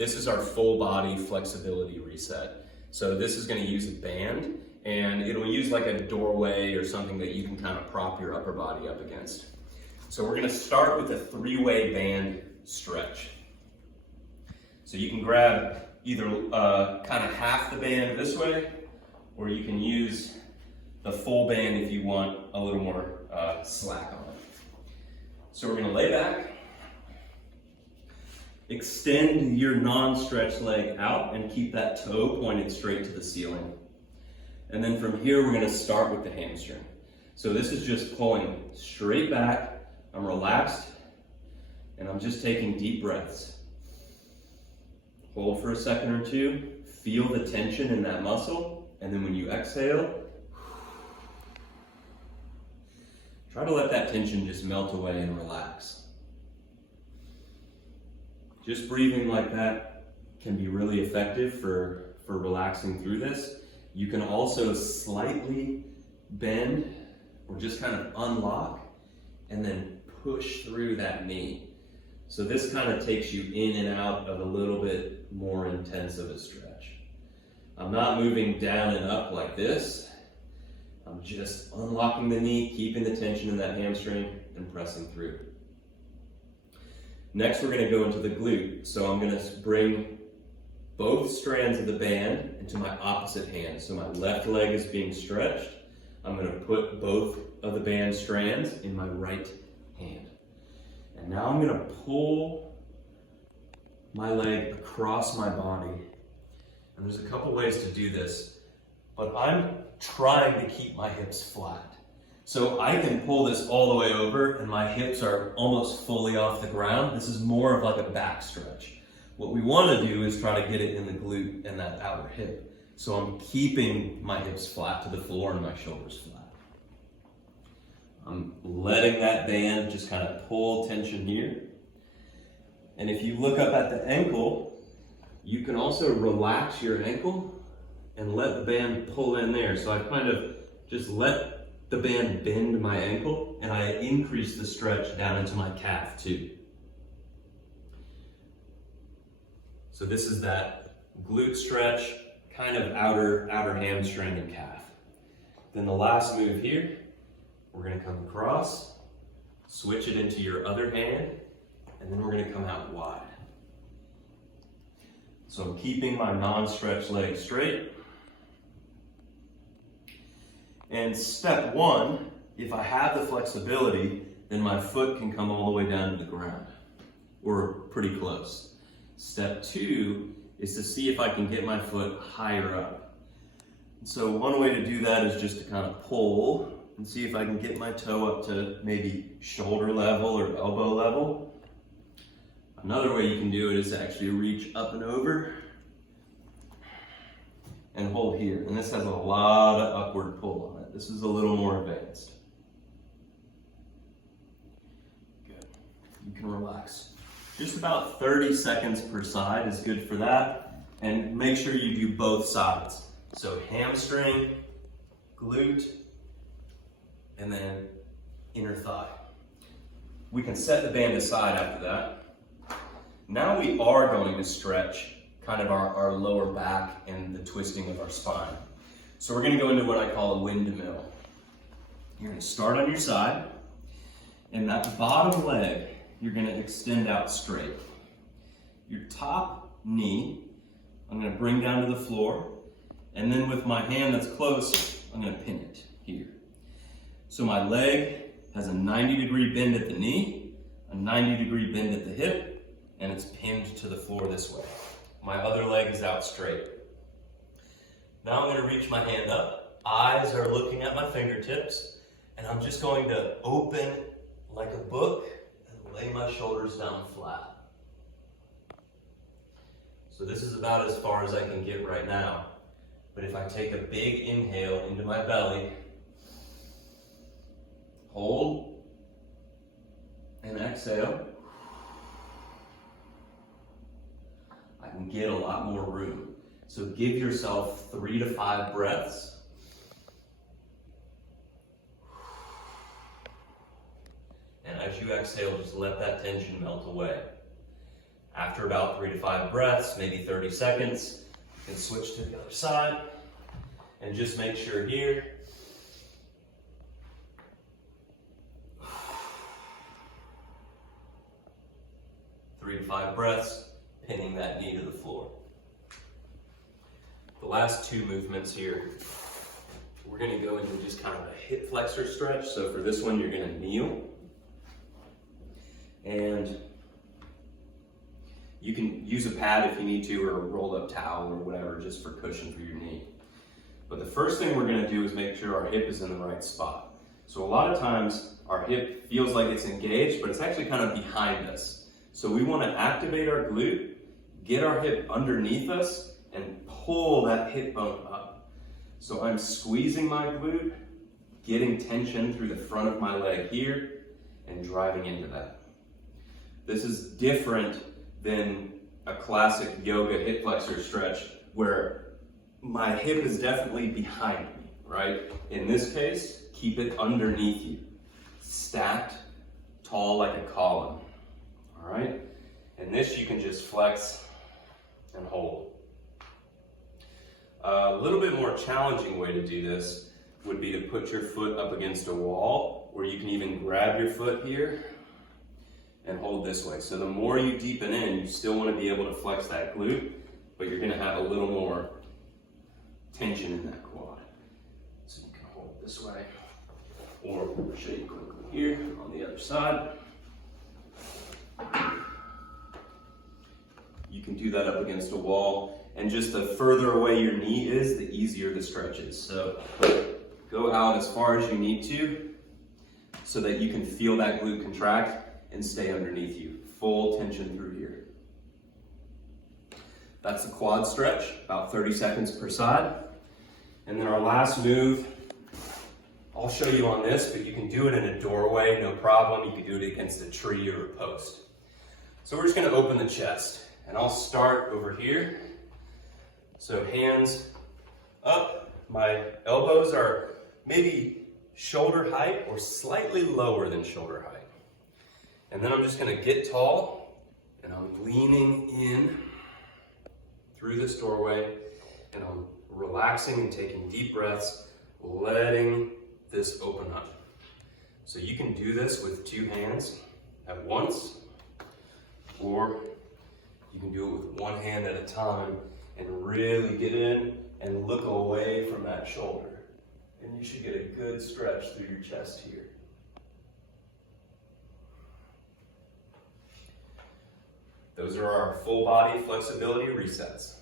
This is our full body flexibility reset. So this is going to use a band, and it'll use like a doorway or something that you can kind of prop your upper body up against. So we're going to start with a 3-way band stretch. So you can grab either kind of half the band this way, or you can use the full band if you want a little more slack on it. So we're going to lay back, extend your non-stretched leg out and keep that toe pointed straight to the ceiling. And then from here, we're going to start with the hamstring. So this is just pulling straight back. I'm relaxed, and I'm just taking deep breaths. Hold for a second or two, feel the tension in that muscle, and then when you exhale, try to let that tension just melt away and relax. Just breathing like that can be really effective for relaxing through this. You can also slightly bend or just kind of unlock and then push through that knee. So this kind of takes you in and out of a little bit more intense of a stretch. I'm not moving down and up like this. I'm just unlocking the knee, keeping the tension in that hamstring, and pressing through. Next, we're going to go into the glute. So I'm going to bring both strands of the band into my opposite hand. So my left leg is being stretched. I'm going to put both of the band strands in my right hand. And now I'm going to pull my leg across my body. And there's a couple ways to do this, but I'm trying to keep my hips flat. So I can pull this all the way over and my hips are almost fully off the ground. This is more of like a back stretch. What we want to do is try to get it in the glute and that outer hip. So I'm keeping my hips flat to the floor and my shoulders flat. I'm letting that band just kind of pull tension here. And if you look up at the ankle, you can also relax your ankle and let the band pull in there. So I kind of just let the band bend my ankle and I increase the stretch down into my calf too. So this is that glute stretch, kind of outer hamstring and calf. Then the last move here, we're going to come across, switch it into your other hand, and then we're going to come out wide. So I'm keeping my non-stretched leg straight. And step one, if I have the flexibility, then my foot can come all the way down to the ground, or pretty close. Step two is to see if I can get my foot higher up. So one way to do that is just to kind of pull and see if I can get my toe up to maybe shoulder level or elbow level. Another way you can do it is to actually reach up and over and hold here. And this has a lot of upward pull on it. This is a little more advanced. Good. You can relax. Just about 30 seconds per side is good for that. And make sure you do both sides. So hamstring, glute, and then inner thigh. We can set the band aside after that. Now we are going to stretch kind of our lower back and the twisting of our spine. So we're going to go into what I call a windmill. You're going to start on your side, and that bottom leg, you're going to extend out straight. Your top knee, I'm going to bring down to the floor, and then with my hand that's close, I'm going to pin it here. So my leg has a 90-degree bend at the knee, a 90-degree bend at the hip, and it's pinned to the floor this way. My other leg is out straight. Now I'm going to reach my hand up. Eyes are looking at my fingertips, and I'm just going to open like a book and lay my shoulders down flat. So this is about as far as I can get right now. But if I take a big inhale into my belly, hold, and exhale, I can get a lot more room. So give yourself 3 to 5 breaths. And as you exhale, just let that tension melt away. After about 3 to 5 breaths, maybe 30 seconds, you can switch to the other side and just make sure here. Three to 5 breaths, pinning that knee to the floor. The last 2 movements here, we're going to go into just kind of a hip flexor stretch. So for this one, you're going to kneel. And you can use a pad if you need to, or a rolled up towel or whatever, just for cushion for your knee. But the first thing we're going to do is make sure our hip is in the right spot. So a lot of times our hip feels like it's engaged, but it's actually kind of behind us. So we want to activate our glute, get our hip underneath us, and pull that hip bone up. So I'm squeezing my glute, getting tension through the front of my leg here, and driving into that. This is different than a classic yoga hip flexor stretch where my hip is definitely behind me, right? In this case, keep it underneath you, stacked, tall like a column, all right? And this you can just flex and hold. A little bit more challenging way to do this would be to put your foot up against a wall, where you can even grab your foot here and hold this way. So the more you deepen in, you still want to be able to flex that glute, but you're going to have a little more tension in that quad. So you can hold it this way, or I'll show you quickly here on the other side. You can do that up against a wall, and just the further away your knee is, the easier the stretch is. So go out as far as you need to so that you can feel that glute contract and stay underneath you. Full tension through here. That's the quad stretch, about 30 seconds per side. And then our last move, I'll show you on this, but you can do it in a doorway, no problem. You can do it against a tree or a post. So we're just gonna open the chest, and I'll start over here. So hands up, my elbows are maybe shoulder height or slightly lower than shoulder height. And then I'm just gonna get tall, and I'm leaning in through this doorway, and I'm relaxing and taking deep breaths, letting this open up. So you can do this with 2 hands at once, or you can do it with 1 hand at a time and really get in and look away from that shoulder. And you should get a good stretch through your chest here. Those are our full body flexibility resets.